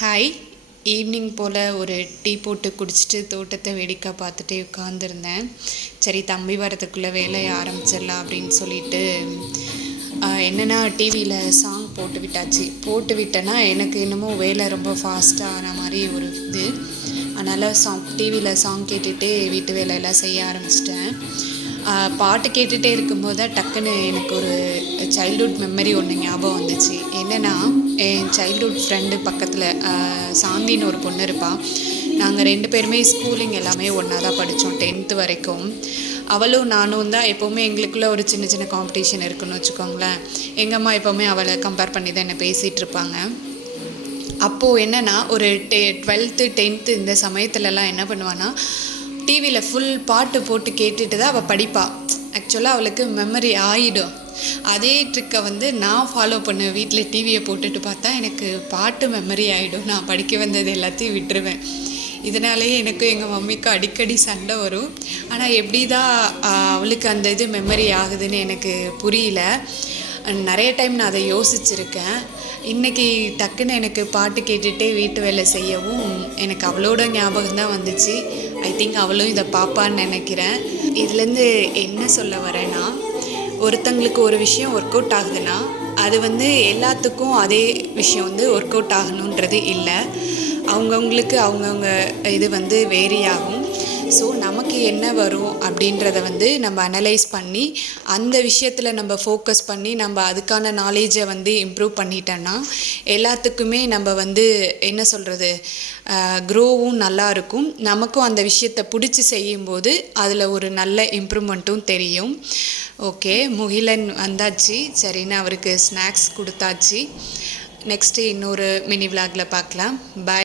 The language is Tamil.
ஹாய். ஈவினிங் போல் ஒரு டீ போட்டு குடிச்சிட்டு தோட்டத்தை வேடிக்கை பார்த்துட்டே உட்காந்துருந்தேன். சரி, தம்பி வரதுக்குள்ளே வேலையை ஆரம்பிச்சிடலாம் அப்படின்னு சொல்லிட்டு என்னென்னா டிவியில் சாங் போட்டு விட்டேன்னா எனக்கு என்னமோ வேலை ரொம்ப ஃபாஸ்ட்டாக ஆன மாதிரி ஒரு இது. அதனால் டிவியில் சாங் கேட்டுகிட்டே வீட்டு வேலையெல்லாம் செய்ய ஆரம்பிச்சிட்டேன். பாட்டு கேட்டுகிட்டே இருக்கும்போது தான் டக்குன்னு எனக்கு ஒரு சைல்ட்ஹுட் மெமரி ஒன்று ஞாபகம் வந்துச்சு. என்னென்னா, என் சைல்ட்ஹுட் ஃப்ரெண்டு பக்கத்தில் சாந்தின்னு ஒரு பொண்ணு இருப்பாள். நாங்கள் 2 பேருமே ஸ்கூலிங் எல்லாமே ஒன்றா தான் படித்தோம் 10th வரைக்கும். அவளும் நானும் தான் எப்போவுமே எங்களுக்குள்ளே ஒரு சின்ன சின்ன காம்படிஷன் இருக்குன்னு வச்சுக்கோங்களேன். எங்கள் அம்மா எப்போவுமே அவளை கம்பேர் பண்ணி தான் என்னை பேசிகிட்டு இருப்பாங்க. அப்போது என்னென்னா, ஒரு 12th 10th இந்த சமயத்துலலாம் என்ன பண்ணுவான்னா, டிவியில் ஃபுல் பாட்டு போட்டு கேட்டுட்டு தான் அவள் படிப்பாள். ஆக்சுவலாக அவளுக்கு மெமரி ஆகிடும். அதே ட்ரிக்கை நான் ஃபாலோ பண்ணுவேன். வீட்டில் டிவியை போட்டுட்டு பார்த்தா எனக்கு பாட்டு மெமரி ஆகிடும். நான் படிக்க வந்தது எல்லாத்தையும் விட்டுருவேன். இதனாலேயே எனக்கும் எங்கள் மம்மிக்கும் அடிக்கடி சண்டை வரும். ஆனால் எப்படி தான் அவளுக்கு அந்த இது மெமரி ஆகுதுன்னு எனக்கு புரியல. நிறைய டைம் நான் அதை யோசிச்சுருக்கேன். இன்றைக்கி டக்குன்னு எனக்கு பாட்டு கேட்டுகிட்டே வீட்டு வேலை செய்யவும் எனக்கு அவளோட ஞாபகம் தான் வந்துச்சு. ஐ திங்க் அவளும் இதை பாப்பான்னு நினைக்கிறேன். இதுலேருந்து என்ன சொல்ல வரேன்னா, ஒருத்தங்களுக்கு ஒரு விஷயம் ஒர்க் அவுட் ஆகுதுன்னா அது எல்லாத்துக்கும் அதே விஷயம் ஒர்க் அவுட் ஆகணுன்றது இல்லை. அவங்கவுங்களுக்கு அவங்கவுங்க இது வேரி ஆகும். ஸோ நமக்கு என்ன வரும் அப்படின்றத நம்ம அனலைஸ் பண்ணி அந்த விஷயத்தில் நம்ம ஃபோக்கஸ் பண்ணி நம்ம அதுக்கான நாலேஜை இம்ப்ரூவ் பண்ணிட்டோன்னா எல்லாத்துக்குமே நம்ம என்ன சொல்கிறது, க்ரோவும் நல்லாயிருக்கும். நமக்கும் அந்த விஷயத்தை பிடிச்சி செய்யும்போது அதில் ஒரு நல்ல இம்ப்ரூவ்மெண்ட்டும் தெரியும். ஓகே, முகிலன் வந்தாச்சு. சரின்னு அவருக்கு ஸ்நாக்ஸ் கொடுத்தாச்சு. நெக்ஸ்ட்டு இன்னொரு மினி விலாகில் பார்க்கலாம். பாய்.